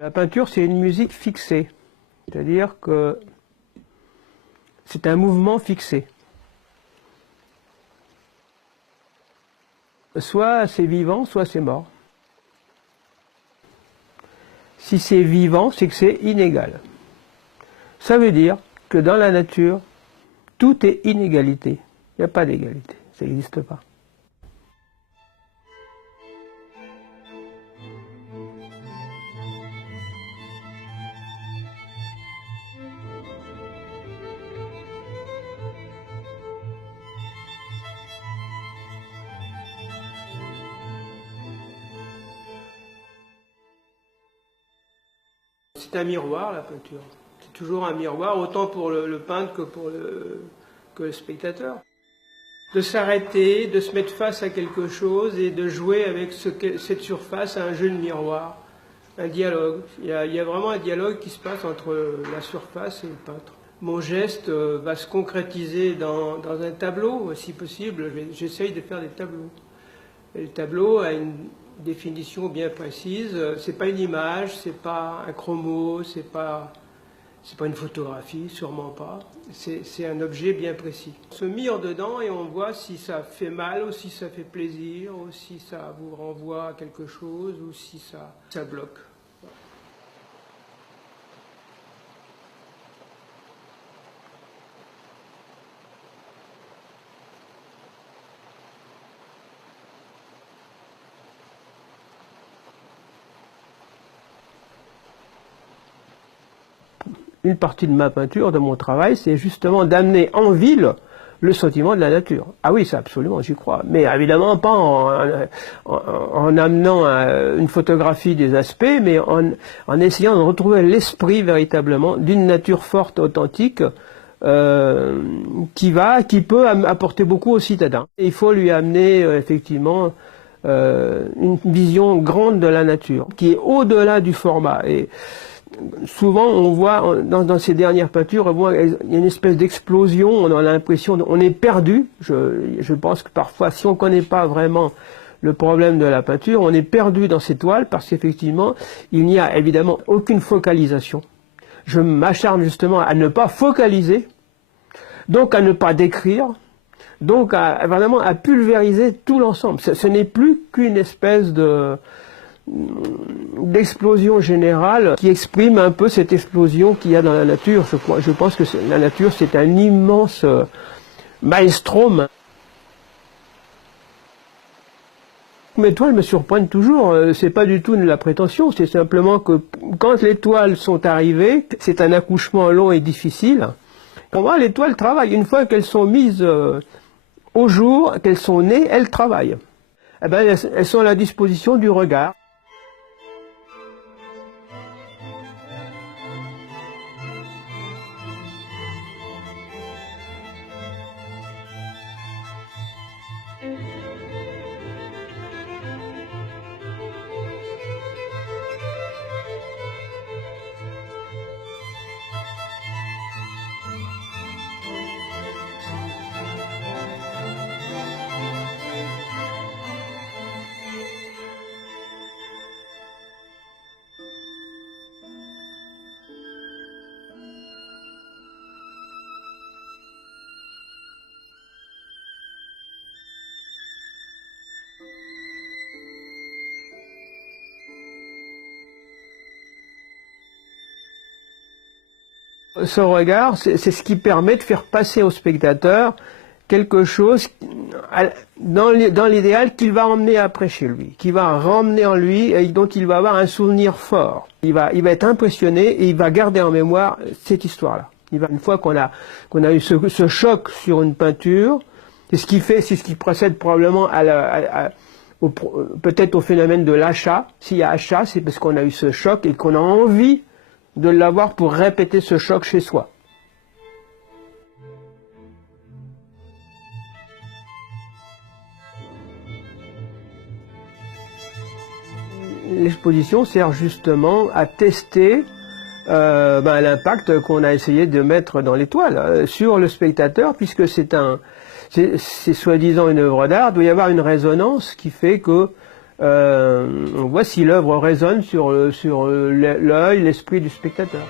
La peinture, c'est une musique fixée, c'est-à-dire que c'est un mouvement fixé. Soit c'est vivant, soit c'est mort. Si c'est vivant, c'est que c'est inégal. Ça veut dire que dans la nature, tout est inégalité. Il n'y a pas d'égalité, ça n'existe pas. C'est un miroir, la peinture. C'est toujours un miroir, autant pour le peintre que pour le spectateur. De s'arrêter, de se mettre face à quelque chose et de jouer avec cette surface à un jeu de miroir, un dialogue. Il y a vraiment un dialogue qui se passe entre la surface et le peintre. Mon geste va se concrétiser dans un tableau, si possible. J'essaye de faire des tableaux. Et le tableau a une définition bien précise. C'est pas une image, c'est pas un chromo, c'est pas une photographie, sûrement pas. C'est un objet bien précis. On se mire dedans et on voit si ça fait mal ou si ça fait plaisir ou si ça vous renvoie à quelque chose ou si ça bloque. Une partie de ma peinture, de mon travail, c'est justement d'amener en ville le sentiment de la nature. Ah oui, ça absolument, j'y crois. Mais évidemment pas en amenant une photographie des aspects, mais en essayant de retrouver l'esprit véritablement d'une nature forte, authentique, qui peut apporter beaucoup aux citadins. Et il faut lui amener effectivement une vision grande de la nature, qui est au-delà du format. Et souvent, on voit dans ces dernières peintures, on voit il y a une espèce d'explosion. On a l'impression, on est perdu. Je pense que parfois, si on ne connaît pas vraiment le problème de la peinture, on est perdu dans ces toiles parce qu'effectivement, il n'y a évidemment aucune focalisation. Je m'acharne justement à ne pas focaliser, donc à ne pas décrire, donc vraiment à pulvériser tout l'ensemble. Ce n'est plus qu'une espèce d'explosion générale qui exprime un peu cette explosion qu'il y a dans la nature. Je pense que la nature, c'est un immense maelstrom. Mes toiles me surprennent toujours, c'est pas du tout de la prétention, c'est simplement que quand les toiles sont arrivées, c'est un accouchement long et difficile. Pour moi, les toiles travaillent. Une fois qu'elles sont mises au jour, qu'elles sont nées, elles travaillent. Eh ben, elles sont à la disposition du regard. Ce regard, c'est ce qui permet de faire passer au spectateur quelque chose dans l'idéal qu'il va emmener après chez lui, qui va ramener en lui et dont il va avoir un souvenir fort. Il va être impressionné et il va garder en mémoire cette histoire-là. Une fois qu'on a eu ce choc sur une peinture, c'est ce qui précède probablement peut-être au phénomène de l'achat. S'il y a achat, c'est parce qu'on a eu ce choc et qu'on a envie de l'avoir pour répéter ce choc chez soi. L'exposition sert justement à tester l'impact qu'on a essayé de mettre dans les toiles sur le spectateur, puisque c'est soi-disant une œuvre d'art, il doit y avoir une résonance qui fait que on voit si l'œuvre résonne sur l'œil, l'esprit du spectateur.